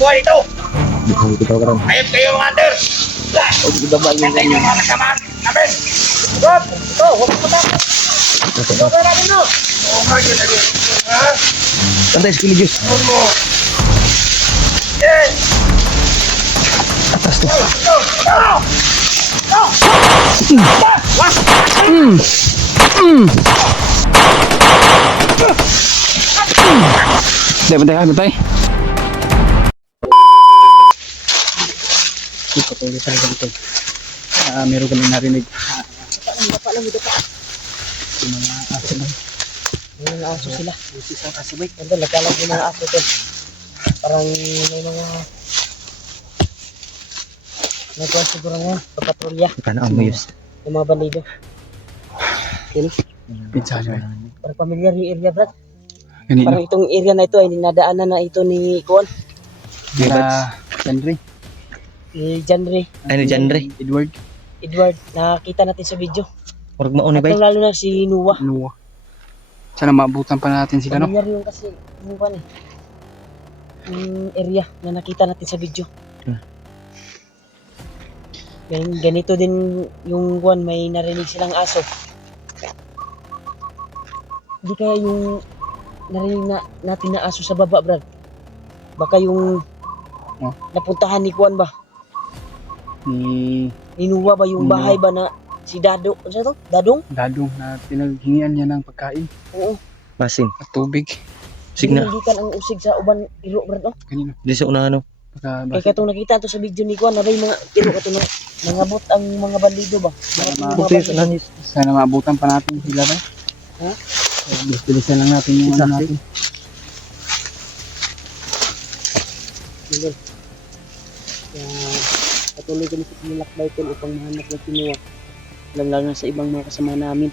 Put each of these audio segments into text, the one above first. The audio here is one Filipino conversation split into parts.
buhay ito. Kita ko rin. Ayun kayo mga hunter. Ibaba yung Sa inyong mga kasama namin. Rob, ito, huwag mo tapos. Ito ba natin no? Oo nga, yun na yun. Ha? Tantay, Skilly Juice. Oo. Yes! Atas to. Ito! Ito! Bantay. Patuloy talaga dito. Meron kami narinig. Yung mga aso lang. May mga aso sila. Busis ang kasabay. Ando, nagkalag yung mga aso doon. Parang may mga nagkuhan siguro ngayon, papatrolya. Kana ang mayos. Yung mga bandido. Yun, Pinsan mo. parang familiar yung area, Brad. Ganito. Parang itong area na ito ay ninadaanan na ito ni Kuan. Mira. Henry. Ni Janre. Ano Janre? Edward. Nakakita natin sa video. Orag mauni At lalo na si Noah. Nuwa. Sana maabutan pa natin sila, no? Familiar yung kasi yung Kuan eh. Yung area na nakita natin sa video. Ganito din yung Kuan, may narinig silang aso. Hindi kaya yung narinig natin na aso sa baba, Brad. Baka yung napuntahan ni Kuan ba? Ni Noah ba yung bahay ba na si Dado? Ano siya to? Dadong? Dadong na pinaghingian niya ng pagkain. Oo. Basin. At tubig. Sinalitan ang usig sa uban iro, Brad. Oh. Kanino? Di sa unahan, no? Kaya katong nakita to sa video ni Kuan, nabay mga iro kato na nangabot ang mga bandido ba? Sana maabutan pa natin sila, no? Ha? Bilisan lang natin yung ano natin. Kaya patuloy kami sa pinilakbay ko upang mahanap ng kinuha. Lalo na sa ibang mga kasama namin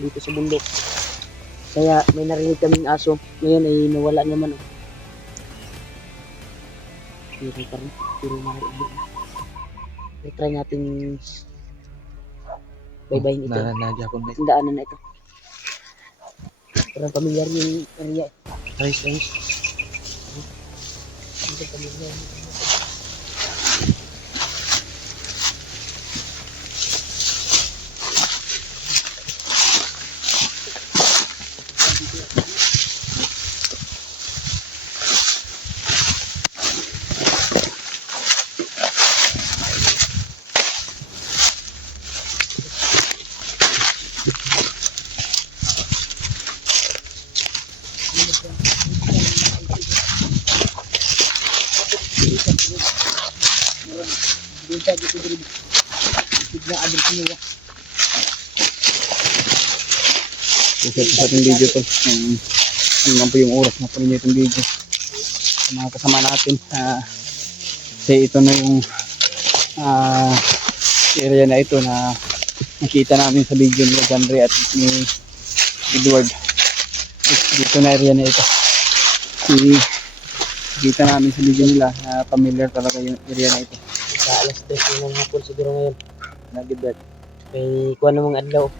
dito sa bundok. Kaya may narinig kaming aso. Ngayon ay nawala naman. Oh. Pero marinig. Try natin baybayin ito. Ang daanan na ito. Parang pamilyar yung area. Ayos. Hindi pamilyar. Isa sa ating video to. Tingnan po yung oras na po niyo itong video. Sa mga kasama natin. Kasi ito na yung area na ito na nakita namin sa video ni Janre at ni Edward. Dito na area na ito. Kita namin sa video nila na familiar talaga yung area na ito. Sa alas 3 ng hapon siguro ngayon. Nagibad. Kay kuha namang adlaw.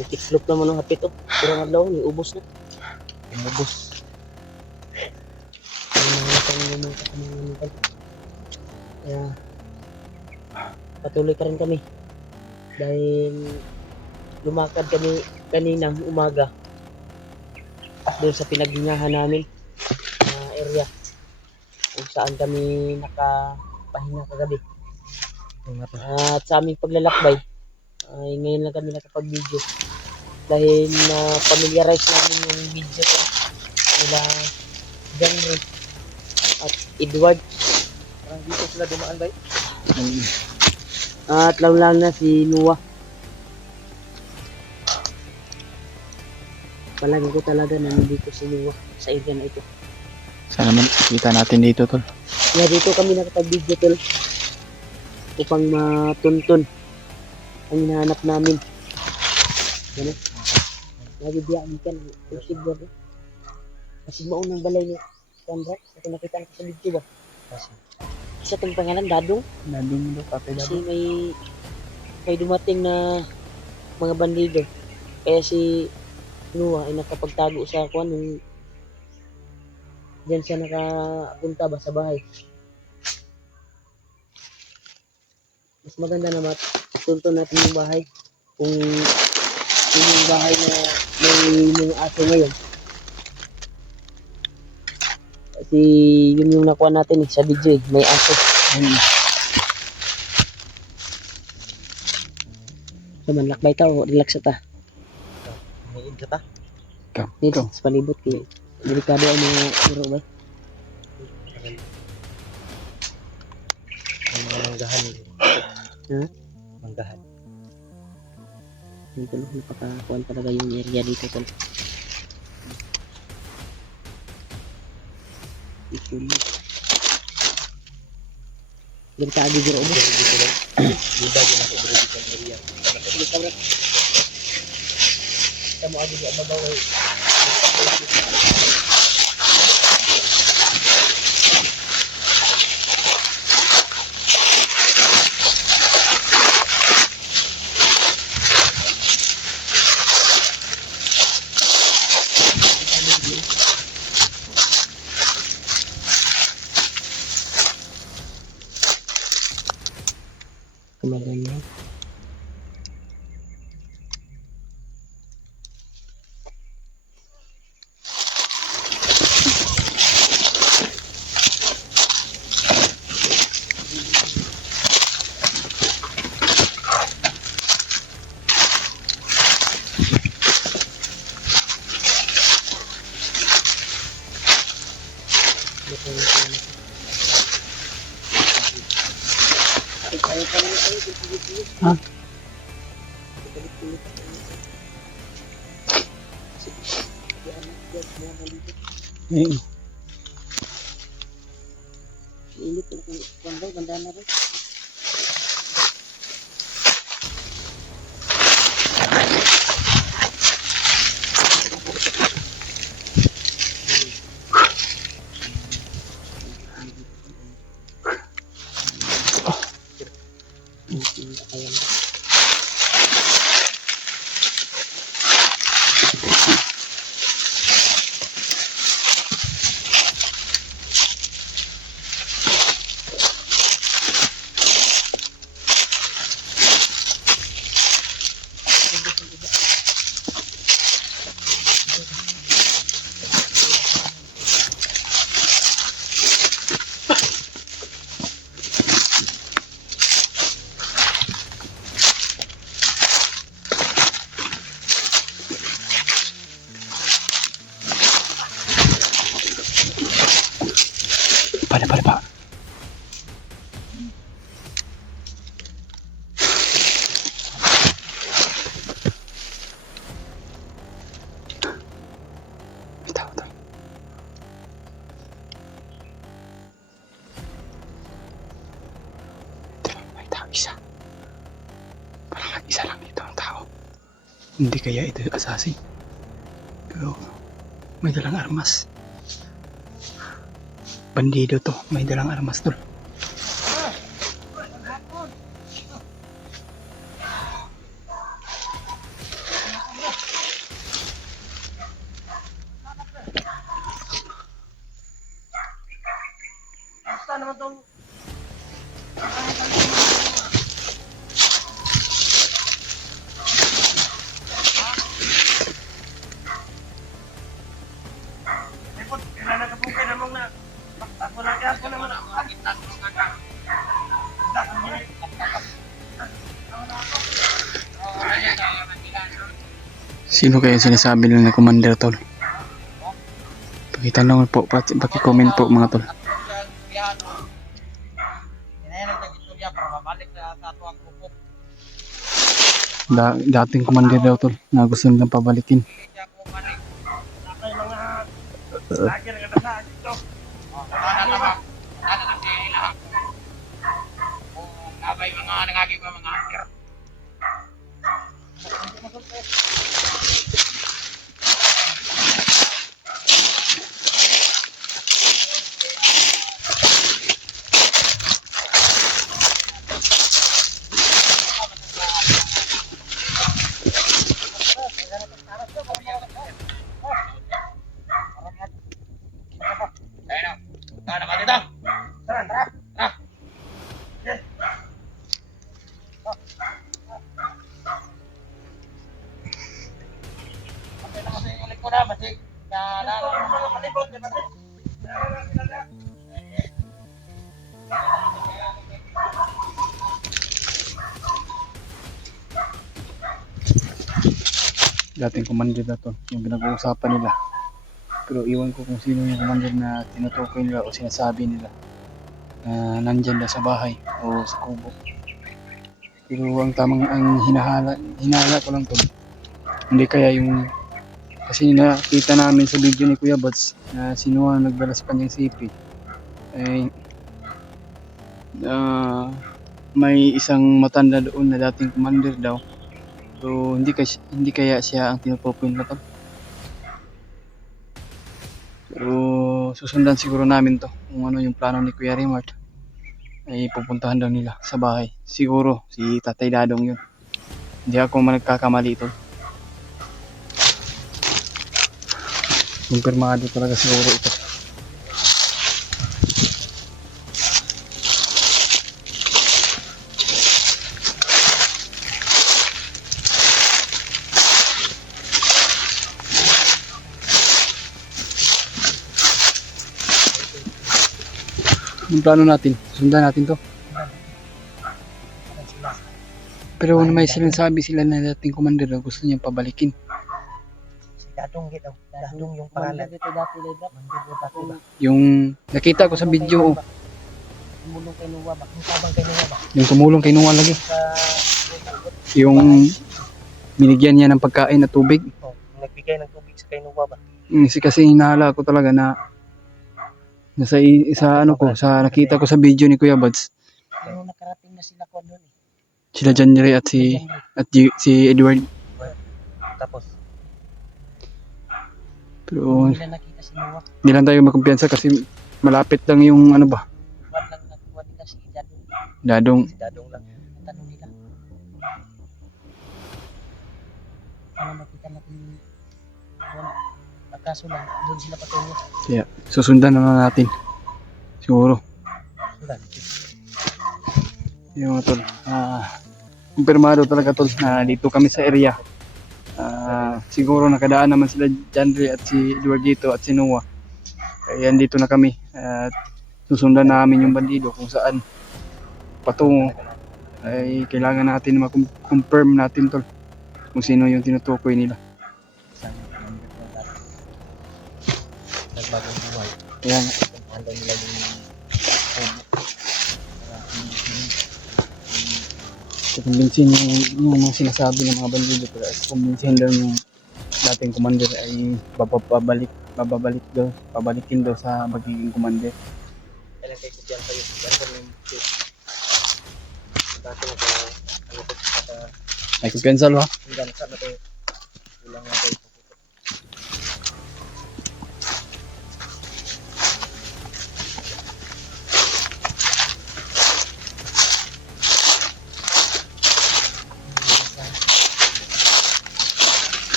Nakiklop naman ng hapit oh. Pero ang adlaw, may ubos na. Ubos. Kaya patuloy pa rin kami. Dahil lumakad kami kaninang umaga doon sa pinaghingahan namin na area kung saan kami nakapahinga kagabi. At sa aming paglalakbay ay ngayon lang kami nakapag-video dahil na familiarize namin yung video ko nila Janre at Edward. Parang dito sila dumaan ba? At lang na si Noah. Palagi ko talaga na nandito si Noah sa area na ito. Sana man kita natin dito, tol. Kaya dito kami nakapag-video tol upang matuntun ang hinahanap namin. Ano? Lagi biyaan ka ng usig ba? Kasi maunang balay niya. Sandra, ito nakita ko sa video ba? Isa itong pangalan, Dadong. Dadong mo Tatay Kasi Dadong. may dumating na mga bandido. Kaya si Noah ay nakapagtago sa kuan nung Diyan siya nakapunta ba sa bahay. Mas maganda naman tunto natin yung bahay. Kung yung bahay na may mga aso ngayon. Kasi yun yung nakuha natin sa video eh. May aso. Naman lakbay tao, relax ta. May ka ta. Dito sa palibot kay delikado ang mga iro ba. Ang mga manggahan. Ha? Manggahan. Yung tulo, napakakuan talaga yung area dito tol. Ito mo. Delikado dito mo. Buda dyan ako Bredikan area. Kamu agi di ababaw eh. Kemana? Ha? Eh, Init na kung kuwan daw, ganda na rin. Ayan. pada pak. Tahu tahu. May tao isa. Parang isa lang dito ang tao. Hindi kaya ito assassin. Pero may dalang armas. Bandido to, may dalang armas tol. Basta naman tong Ipot, kailangan ka pong kinamong na ako na kaya ako naman ako nakita ko nga. Sino kaya sinasabi nila na commander tol? Pakitanong po, paki-comment po mga tol. Dating commander daw tol, na gusto nilang pabalikin. Lagi na kita sa dito. Abay mga nangagi ko mga hacker. naman dito. Tara, tara. Patay na kasi yung ulit ko na, basig. Malibot, di ba? Dating commander na to, yung pinag-uusapan nila. Pero iwan ko kung sino yung commander na tinutukoy nila o sinasabi nila na nandyan na sa bahay o sa kubo. Pero ang tamang ang hinahala ko lang to, hindi kaya yung kasi nakita namin sa video ni Kuya Bats na sino ang nagdala sa kanyang CP ay may isang matanda doon na dating commander daw. So hindi kaya siya ang tinutukoy nila to. Pero susundan siguro namin to kung ano yung plano ni Kuya Rimart ay pupuntahan daw nila sa bahay. Siguro si Tatay Dadong yun. Hindi ako nagkakamali ito. Kumpirmado talaga siguro ito. Yung plano natin, sundan natin to. Pero may sinasabi sila na dating commander na gusto niyang pabalikin. Si Dadong gito. Dadong yung pangalan. Dito dati Ledra. Yung nakita ko sa video, Tumulong kay Nuwa ba? Yung tabang kay Nuwa ba? yung tumulong kay Noah lagi. Sa... Yung binigyan niya ng pagkain at tubig. Oh, nagbigay ng tubig sa kay Nuwa ba? Kasi hinahala ko talaga na sa ano ko, sa nakita ko sa video ni Kuya Buds, Pero nakarating na sila ko doon eh. sila John Ray at si Edward. Tapos, Pero Hindi na nakita si Nuwa. hindi lang tayo magkumpiyansa kasi malapit lang yung ano ba, Tuwan lang natuwa nila si Dadong. Dadong. si Dadong lang. Tanong nila. Sana makita natin Nuwa. Kaso lang, doon sila patungo. Kaya susundan na lang natin. Siguro. Sundan. Yung mga tol. Kumpirmado talaga tol na dito kami sa area. Siguro nakadaan naman sila John Ray at si Edward dito at si Noah. Kaya dito na kami. At susundan namin yung bandido kung saan patungo. Ay kailangan natin ma-confirm natin tol kung sino yung tinutukoy nila. Nagbagong buhay. Kaya nga. Handang nila yung Kumbinsin yung mga sinasabi ng mga bandido, pero kumbinsin daw yung dating commander ay babalikin daw sa magiging commander. kailan kayo kutyan kayo. Yan ko yung dati na sa ano ko sa May kumpiyansa ba? hanggang sa na kayo. Ulang nga kayo.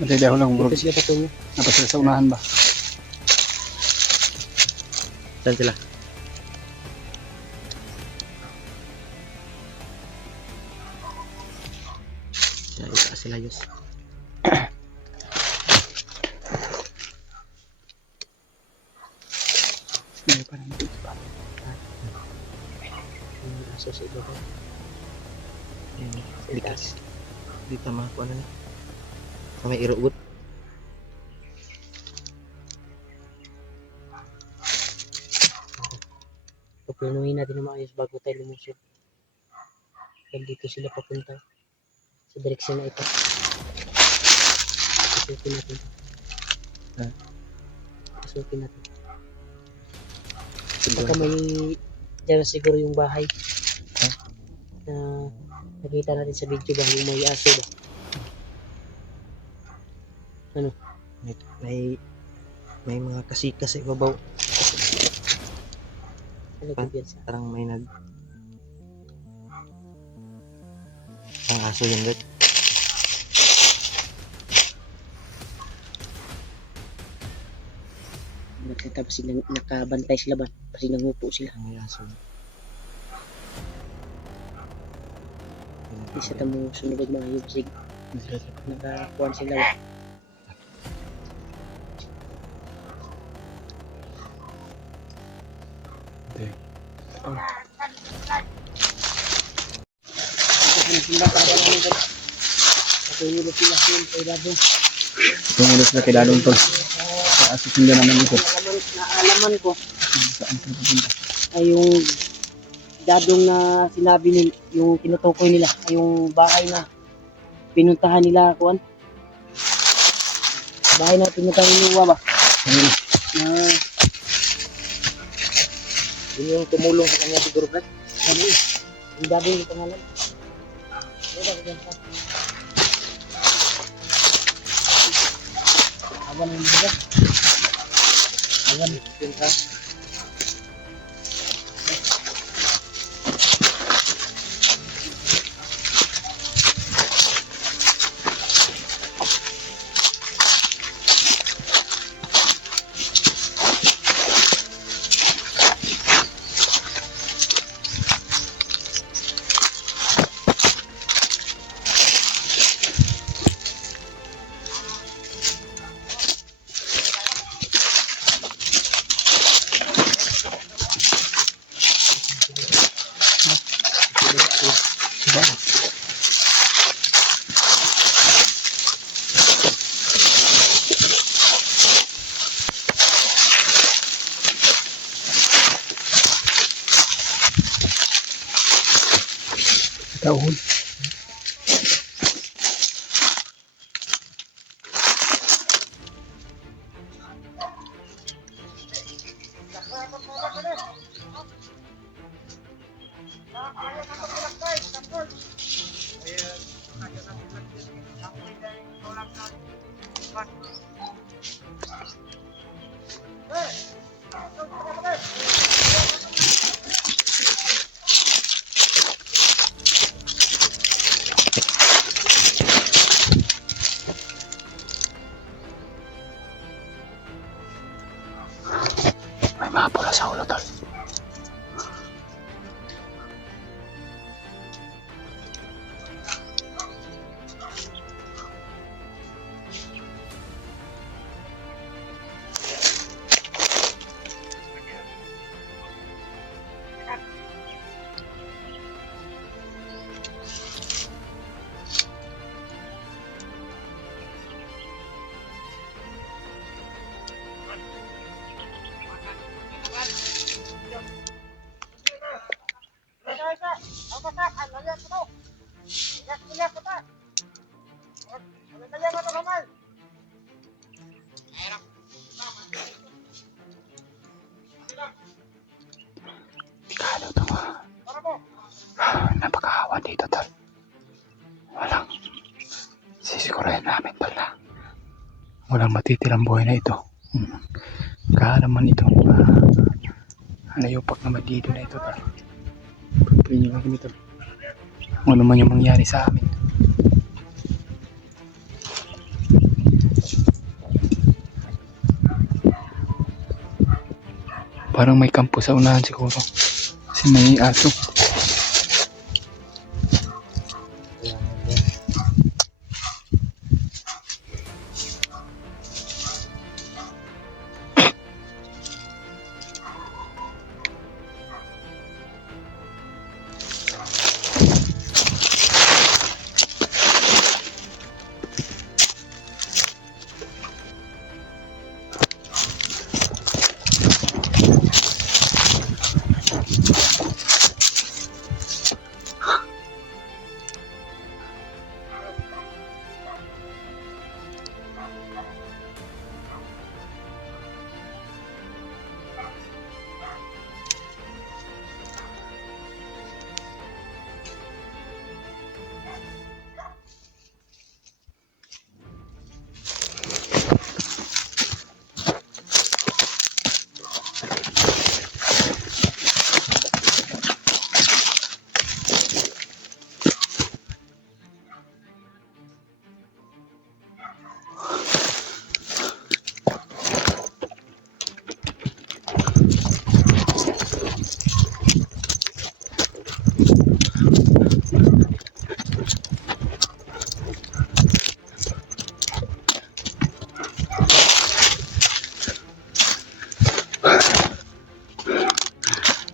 Matindi ako lang bro. Dito sila patungo. Napos sila sa unahan ba? Saan sila? Sila Yus. Hindi pa naman dito pa. Yung aso sa iba ko. Likas. Dito mga kuha na ni. Sa may irugot. Paplanuhin natin na maayos bago tayo lumusod. Dahil dito sila papunta. Sa direksyon na ito. Pasukin natin. Pasukin natin. Baka may dyan siguro yung bahay. Na nakita natin sa video ba yung may aso ba? Ano? May mga kasikas sa ibabaw. Ano Pa- ko dyan sa? Parang may ang aso yun, Dad. Nakita pa sila, nakabantay sila ba? Kasi nangupo sila. Ang yaso. Isa tamo sunod mga yubsig. Nakakuan sila ba? Hindi. Sila para namin ko. Patulog sila yun kay Dado. Tumulos na kay Dadong tol. Sa asusundan naman ito. Naalaman ko Saan sila pupunta? ay yung dadong na sinabi nila, yung tinutukoy nila, ay yung bahay na pinuntahan nila, kuan. Bahay na pinuntahan nila ba? Ayun. Na Yun yung tumulong sa kanya siguro, Brad. ano eh, yung dadong yung pangalan. Wala ko dyan pa. Awan yung mga. Awan. Yun ka. Taon. May mga pula sa ulo tol. Kalo ito mga. Napakahawa dito tol. Walang sisigurahin namin tol na walang matitirang buhay na ito. Kaalaman ito. Nayupak naman dito na ito tol. Pagpili nyo lang kami tol. Ano man yung mangyari sa amin. Parang may kampo sa unahan siguro. Kasi may aso.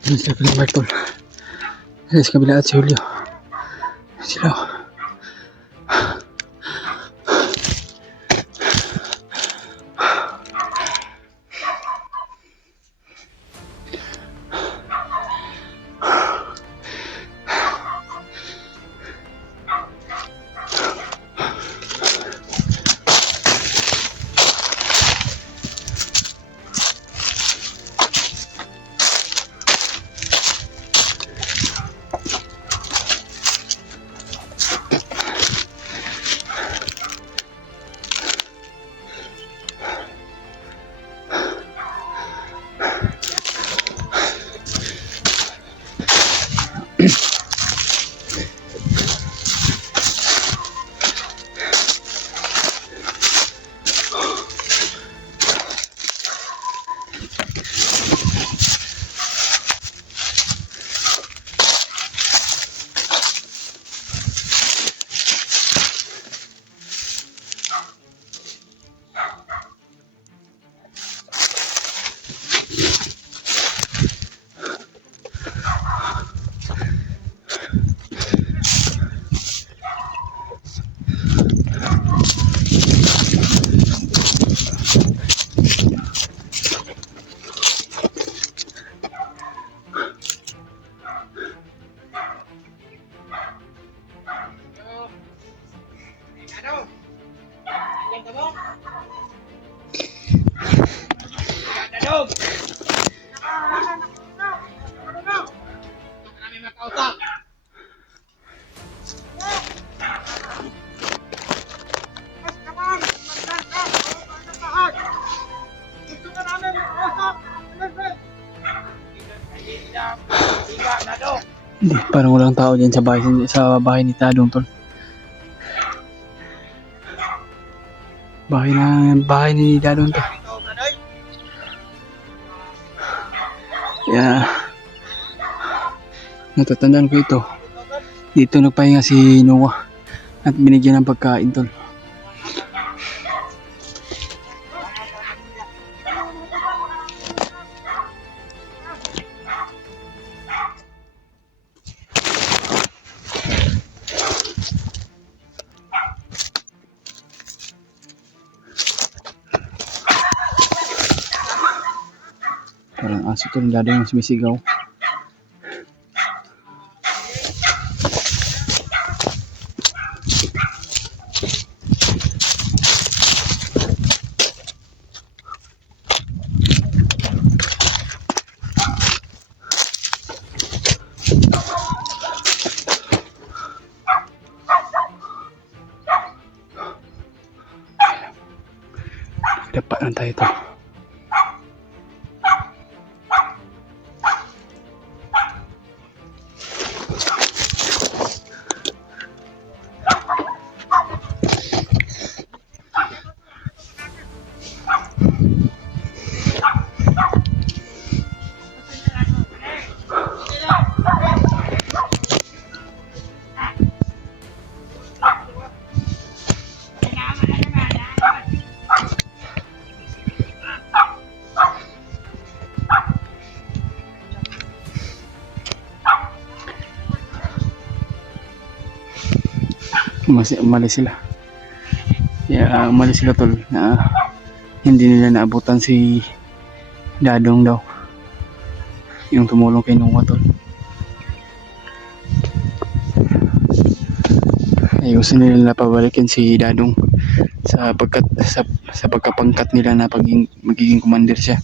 Sa kalimar tol. Sa kabila at si Julio. Sila. Hindi, parang walang tao dyan sa bahay ni Tadong tol. Bahay ni Dadong to. Yeah. Natatandaan ko ito. Dito nagpahinga si Noah at binigyan ng pagkain tol. Parang aso tol, Dadong yung sumisigaw. Dapat lang tayo to. Umalis sila. Yeah, umalis sila tol. Hindi nila naabutan si Dadong daw. Yung tumulong kay Noah tol. Ayusin nila na pabalikin si Dadong sa pagkapangkat nila na magiging commander siya.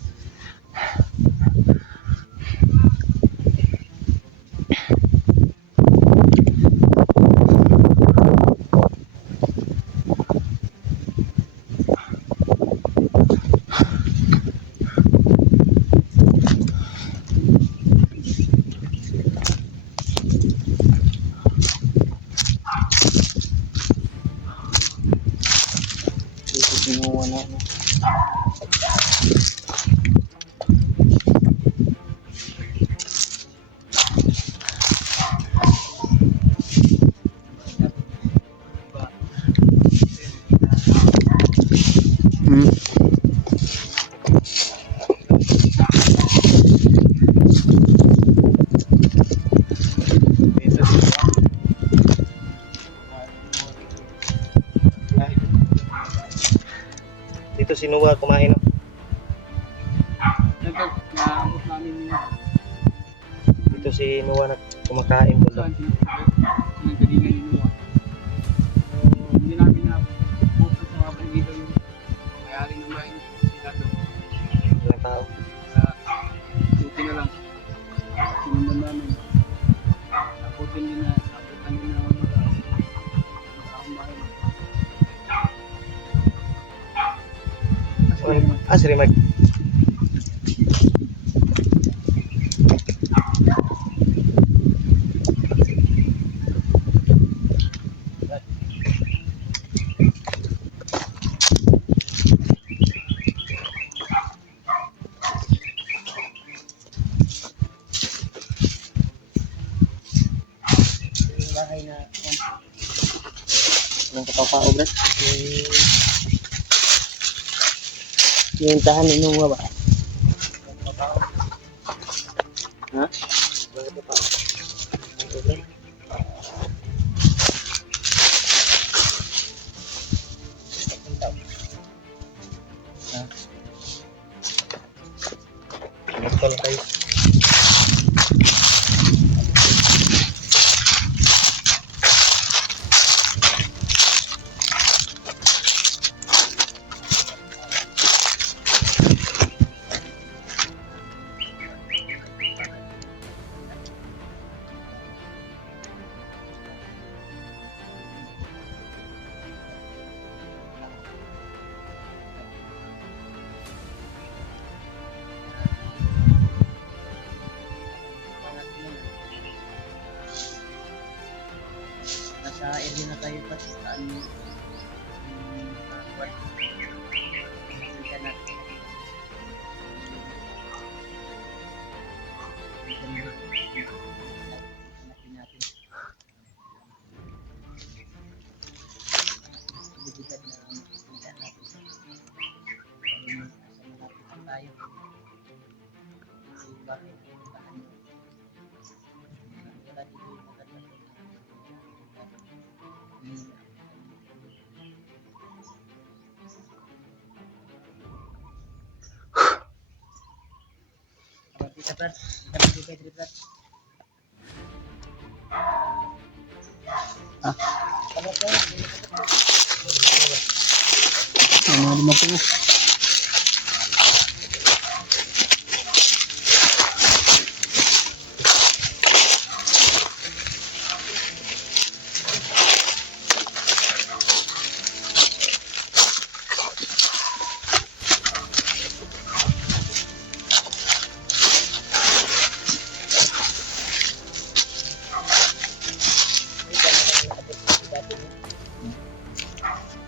Dito si Noah kumain. Naabot namin yung Dito si Noah na kumakain po. saan sinagalingan ni Noah. Hindi namin naabot sa mga bandido yung mayari ng bahay sila doon. Walang tao. Buti na lang. Sinundan namin. Abutin din na mag-aang bahay. Sir Mike. Yung bahay na yan. Anong kapapao, Brad? Yung tahan ni Noah ba? Ha? Bakit pa? Magpala tayo. Nasa area na tayo pa sa saan kita Brad, kita dito kay Brad. Mga 50.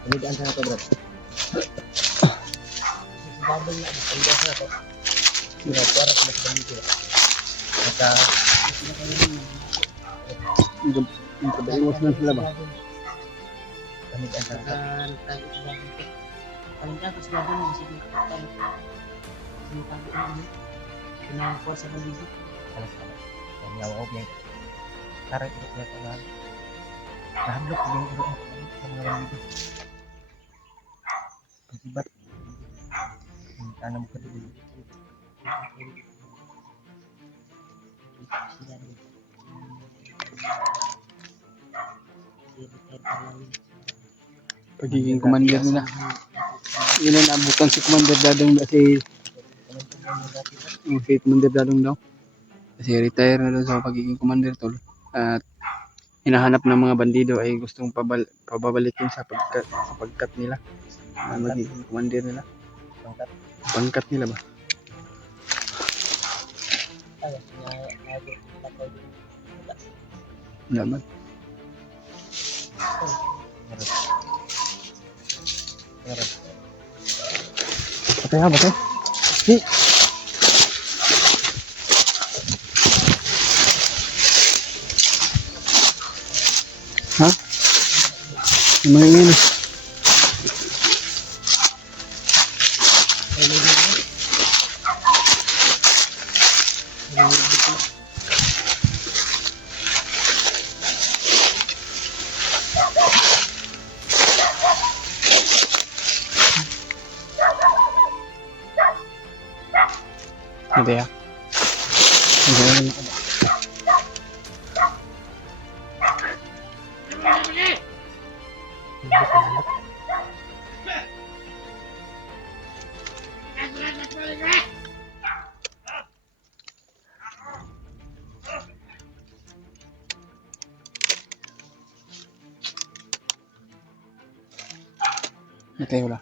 Pamigaan sana to, Brad. Babal na ang gas na to. Para sa mas dito. Maka Yung kadaiwas na sila ba? pamigaan sana. Paling tapos gabon mo sige. Sinitago na mo. Pinakuha sa balido. Ang yawa ko yan. Karang ikot niya ko na. Nahandok ko yung iro sa mga lamig. Pagkibat. Tanam ko dito. Sila rin. Pagiging commander nila. Yun ang naabutan si Commander Dadong kasi si Commander Dadong daw. Kasi retire na daw sa pagiging commander tol. At hinahanap ng mga bandido ay gustong pababalikin sa pagkat nila. Magiging commander nila. Pangkat nila ba? Wala man. Patay ha, patay. Di. Ha? Yung mga yun. Hindi ah. Hindi naman ako. Hindi ko alam. Hindi wala.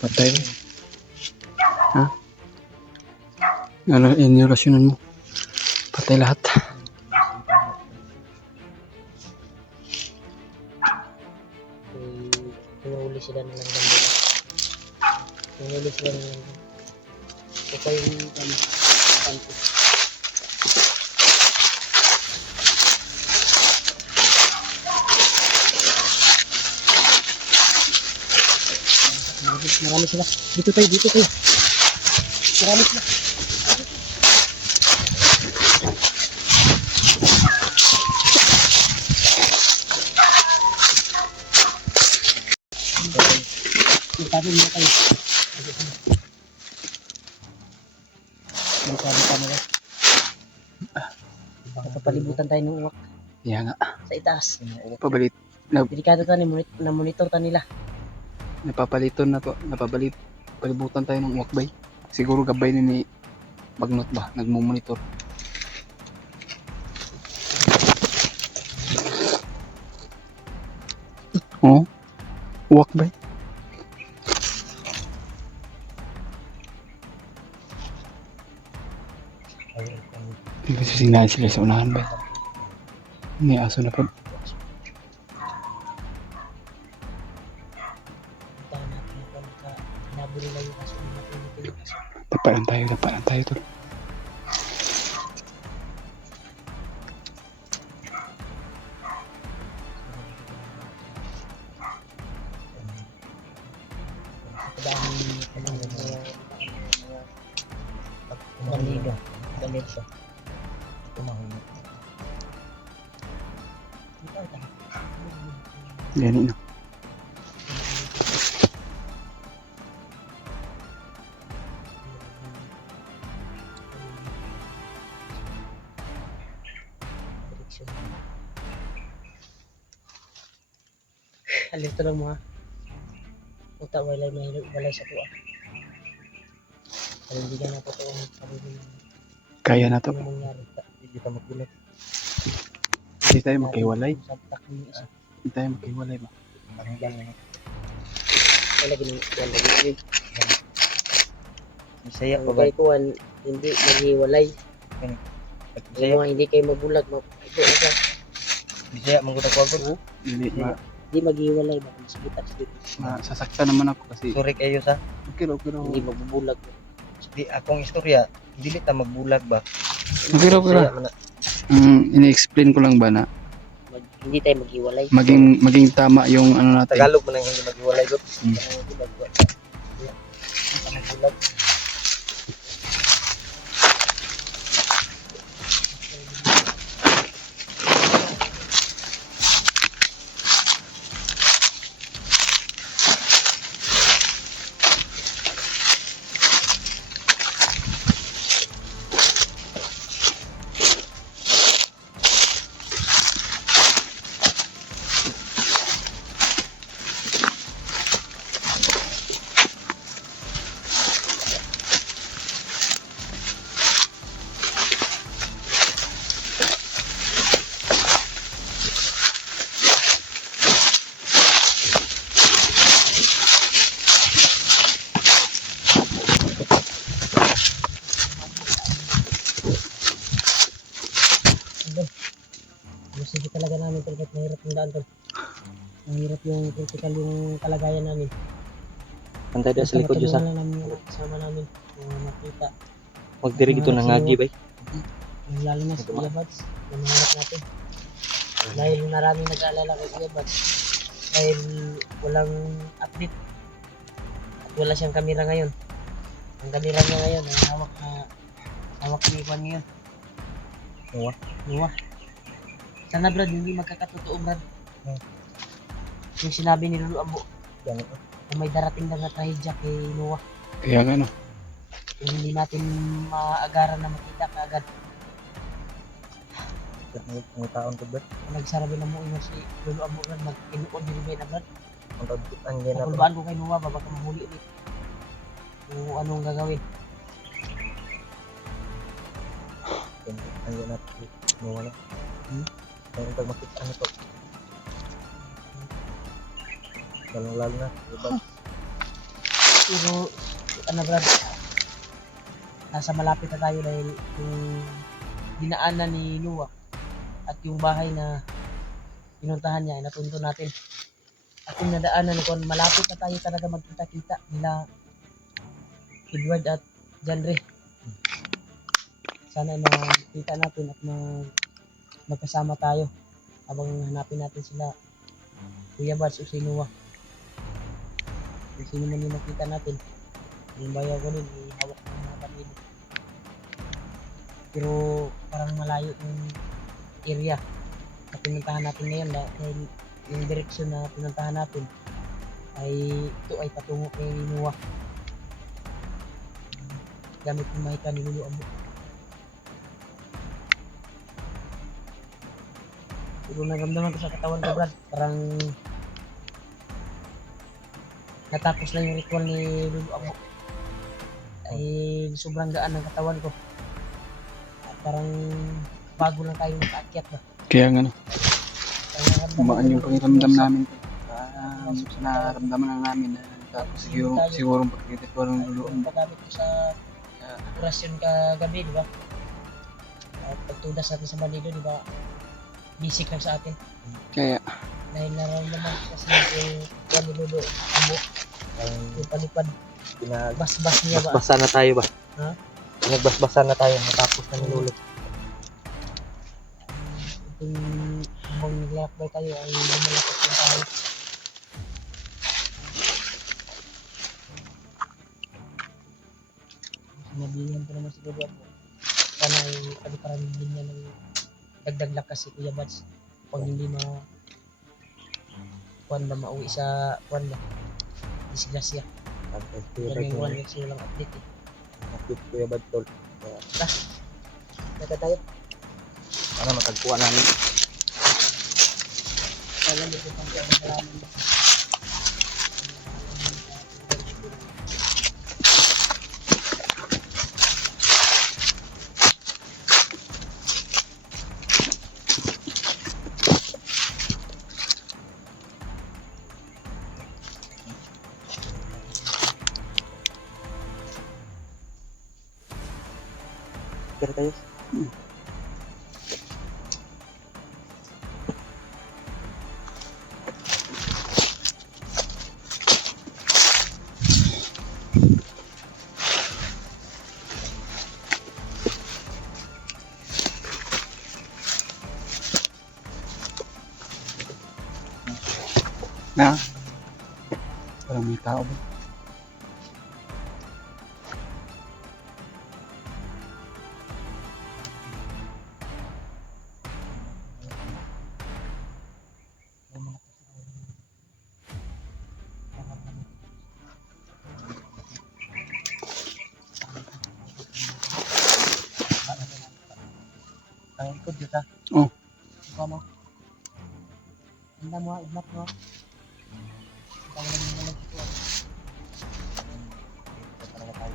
Patay ba? Ha? Ano, inirasyonan mo? Patay lahat. Pinahuli sila ng langgam nila. Pinahuli sila ng langgam. Ito pa yung kanto. Marami sila. Dito tayo, dito tayo. Marami sila. Magtabi muna tayo. Magtabi kami lang. Napapalibutan tayo ng uwak Yan nga. sa itaas. Pabalit. Delikado tayo, na-monitor tayo nila. Napapaliton na to. Napabalit. Palibutan tayo ng wakbay. Siguro gabay ni Bagnot ba? Nagmumonitor. Oh? Wakbay? Sisingnahan sila sa unahan ba? May aso na po. Puntahan natin na pagka nabuli lang yung kaso. Napunit yung kaso. Tapalan tayo to. Dahil Baliga. Galit siya. Tumahulog. Yan no. Direksyon. Alito lang mga. Puta, walay sa tuwa. Palindigan na po ito ang sabi mo Kaya na to. ano mangyari. Hindi ka magbulat. Hindi tayo magkahiwalay. Sabtak mo isa. Hindi tayo magkahiwalay ba? Hanggang na. Wala ginagawa. Bisaya pa ba? Kay kuwan, hindi maghiwalay. Bisaya? Yung mga hindi kayo mabulag, ito isa. Bisaya, manggutak ko ako. Hindi Hindi maghiwalay ba? Mas kita sasaktan naman ako kasi Sorry kayo sa. pero hindi magbubulag. Di akong istorya. Dili ta magbulag ba? pero Bisaya man na. ini-explain ko lang ba na Hindi tayo maghiwalay. maging tama yung ano natin. Tagalog man ang hindi maghiwalay ko. Hmm. Hindi magbulag. Sige talaga namin tol, kahit mahirap yung daan tol. Mahirap yung critical yung kalagayan namin. Pantay sa likod yun sa. Matulungan lang namin yung kasama namin na makita. Magdirig ito ng agi ba? Lalo na sa Kuya Bads, na mahanap natin. Dahil maraming nag-aalala kay Kuya Bads. Dahil walang update. wala siyang kamera ngayon. Ang kamera niya ngayon, ang hawak ni Juan ngayon. Noah. Noah. Sana Brad, hindi magkakatotoo Brad. Hmm. Yung sinabi ni Lulu Ambo, Yan ito. na may darating na trahedya kay Noah. Kaya nga no. Kung hindi natin maagaran na makita kaagad. Ang taon ko, Brad. Nagsarabi na mo ino si Lulu Ambo Brad, mag-inuod din na Brad. Ang taon yan na. Nakulbaan ko kay Noah, baka mahuli ulit. Kung anong gagawin. Ang yan na. Noah na. Ang pag makita ano to. Lalong-lalo na. Diba? Pero, ano Brad, nasa malapit na tayo dahil yung dinaanan ni Noah at yung bahay na pinuntahan niya ay natunto natin. At yung nadaanan kung malapit na tayo talaga magkita-kita nila Edward at John Ray. Sana ay makita natin at magkasama tayo habang hanapin natin sila Kuya Bats o si Noah. Kung sino man yung nakita natin, yung bayaw ko rin, ihawak ng mga pamilya. Pero parang malayo yung area na pinuntahan natin ngayon dahil yung direksyon na pinuntahan natin ay ito ay patungo kay Noah. Gamit yung mahika ni Lulu Ambo. Pero nagamdaman ko sa katawan ko Brad, parang natapos lang yung ritual ni Lulu Ambo. Ay sobrang gaan ng katawan ko. At parang bago lang tayo nakaakyat ba. Kaya nga no. Kaya Kumaan yung pakiramdam namin. Nararamdaman lang namin na tapos siguro pagkikita ng luluan. Paggamit ko sa orasyon kagabi, di ba? At pagtudas natin sa Manido, di ba? Bisik lang sa atin. Kaya Dahil nararamdaman ko kasi yung Juan ni Lulu Ambo, yung palipad, bas-bas niya ba? Basbasa na tayo ba? Ha? Nagbasbasa na tayo. Matapos na ni Lulu. Kung habang naglalakbay tayo ay lumalapit yung tayo. Sinabihan ko naman si Lulu Ambo, sana ay paliparan din niya ng dagdag lakas si Kuya Bats pag hindi Juan ba mauwi sa Juan ba? Disgrasya. Yan yung Juan yung sinulang update eh. Nakit Kuya Badtol. Naka tayo. Ano matagpuan namin. Alam mo kung paano maraming Kira tayo. na parang may tao ba? ang ikot dito. Oh. Ikaw mo. Handa mo, ignat mo. Ikaw mo lang yung ito. Ito talaga tayo.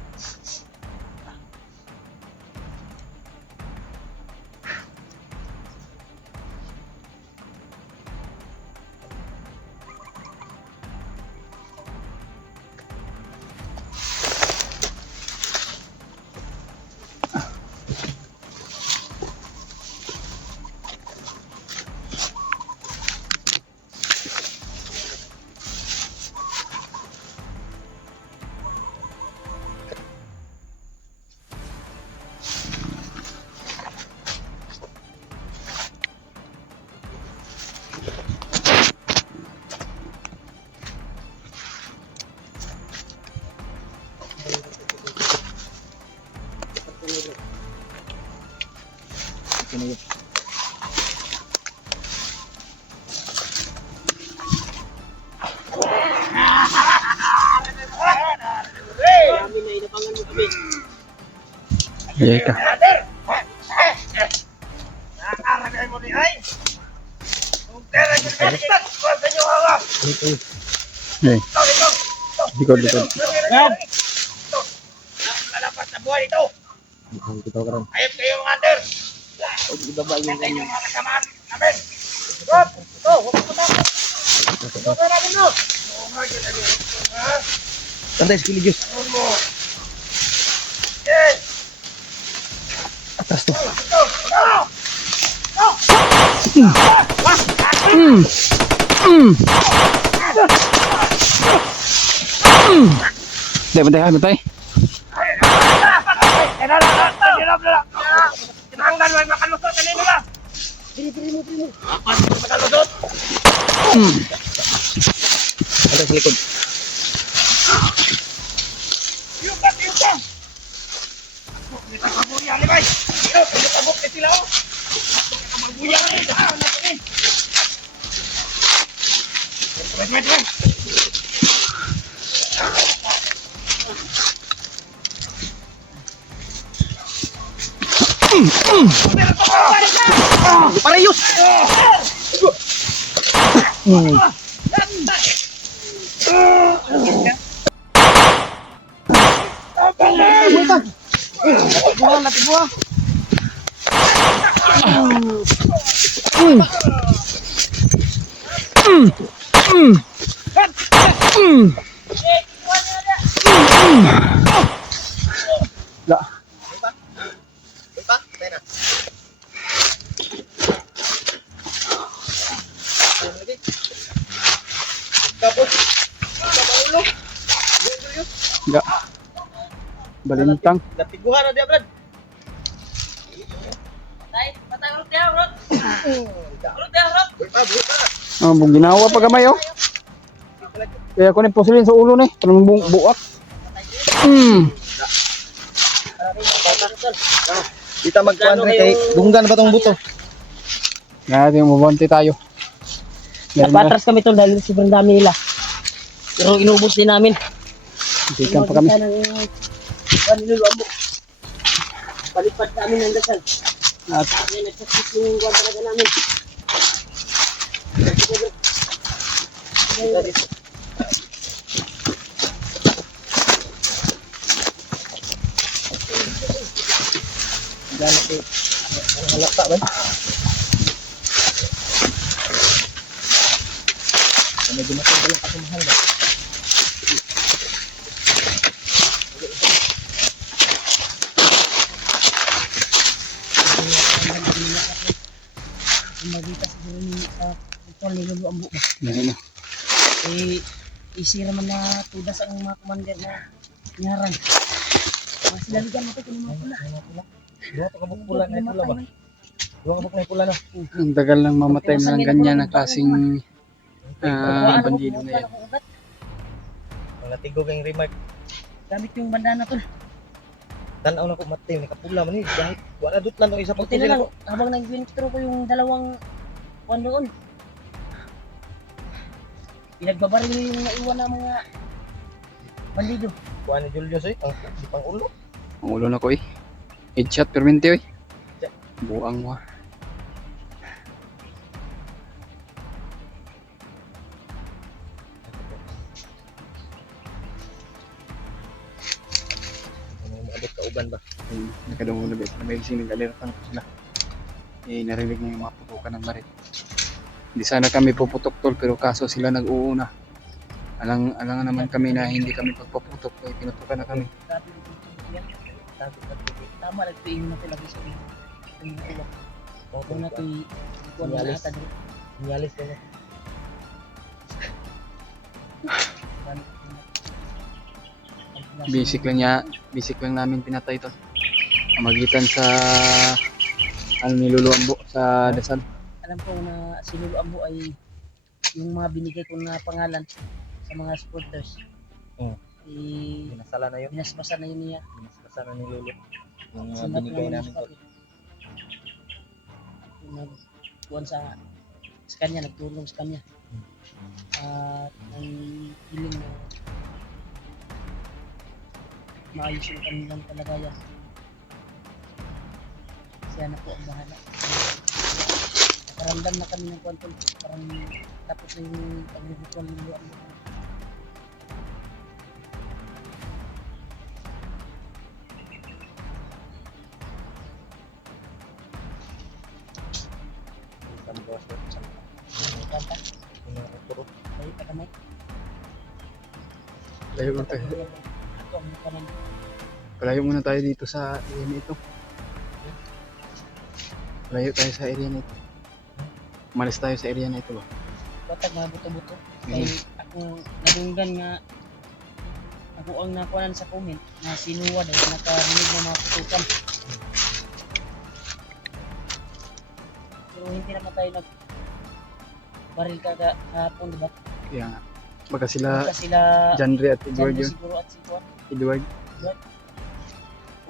Iya ka. Nakaragay mo ni ay. Kung kaya nyo nagkakastan, kuha sa inyo hawa. Eh, Ito, ito. likod, likod. Yan. Ito. Lalapas na buhay ito. Ayos kayo mga hunter. Ibaba yung Ito yung mga kasamaan namin. Rob, ito. Huwag mo na. Ito ka namin no. Oo nga, yun na yun. Ha? Tanda, skili juice. Ano mo? Yes. Atas to. Ito. Ito. Bantay, bantay. Tinanggan mo yung makalusot kanino na. Pili mo. Apat mo makalusot. Tanda, sa likod. Yukat. Kita kabuya ni bay. Ito, tabok ni sila oh. Kabuya ni. Wait. Parayos! Buang. La. Enggak. Balintang. Natiguhan na dia, Brad. Ah, bung ginawa pa gamay oh. Kaya ko ni pusilin sa ulo ni, parang buak. Kita magkuhan rin kay dunggan ba tong buto? Natin mabante tayo. Napatras kami tol dahil sobrang dami nila. Pero inubos din namin. Ikan pa kami. Paniluluan mo. Palipad namin ng dasal. At Yan, nagsasik yung buwan talaga namin. Ganit eh. Ang halata ba? Medyo matindi lang kasi mahal ba? Magita siguro ni tol niluluan mo. yan na. Eh, isira man na tudas ang mga commander na nyaran. Mas laligan mo ito kung mga pula. Dua ka buk pula na pula ba? Dua ka buk na pula na. Ang tagal lang mamatay ng ganyan na klaseng bandido na yan. Ang natigog ang remark. Gamit yung bandana tol. Tanaw na ko matay, may kapula man ni. Dahil wala dutlan tong isa pag Buti na lang, habang nag-wintro ko yung dalawang kuwan doon. Pinagbabaril yung naiwan ng mga bandido. kuha ni Julius eh. Ang di pang ulo. Ang ulo na ko eh. Headshot permente oy. Buang mo. Ano maabot ka uban ba? Nakadungo na bit. May sinig alertan ko sila. Eh narinig niya yung mga putukan ng baril. Hindi sana kami puputok tol pero kaso sila nag-uuna. Alang naman kami na hindi kami pagpaputok eh pinutukan na kami. Grabe yung yan. Tama lang ito yung natin sa yung ulo. Kung natin kuwan na Nyalis. ata doon. Nyalis ka na. Basic lang namin pinatay tol. Magitan sa niluluambo sa dasal. Alam ko na sinuluan mo ay yung mga binigay ko na pangalan sa mga supporters. Oo. Binasala Binasala na yun. binasbasa na yun niya. Binasala ni Lolo. Yung mga Sunod binigay naman namin yung tol. kapit. Yung nagkuhan sa kanya, nagtulong sa kanya. At ang hiling na maayos yung kanilang kalagayan. siya na po ang bahala. Nakaramdam na kami ng kwento. Parang tapos na yung pagbubukuan ng luwan. Isang boss, isang Kanta, pinuruturo. tayo pa kamay. Layo muna tayo. Ito ang kanan. Palayo muna tayo dito sa area na ito. Layo tayo sa area na ito. Umalis tayo sa area na ito ba? Batag mga buto-buto. Kaya ako nadunggan nga ako ang nakuhanan sa comment na sinuwa dahil nakarinig ng mga putukan. Pero hindi naman tayo baril kahapon, diba? Kaya nga. Baka sila Baka sila Jandre at Edward Jandre yun. siguro at si Juan. Edward.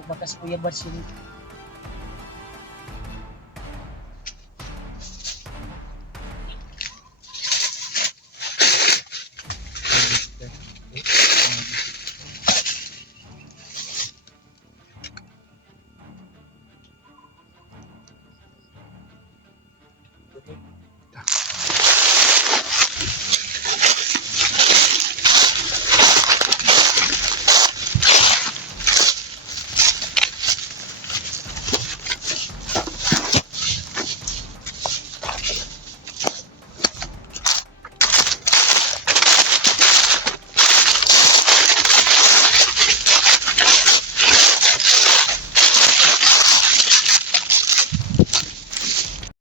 O baka si Kuya Bars yun.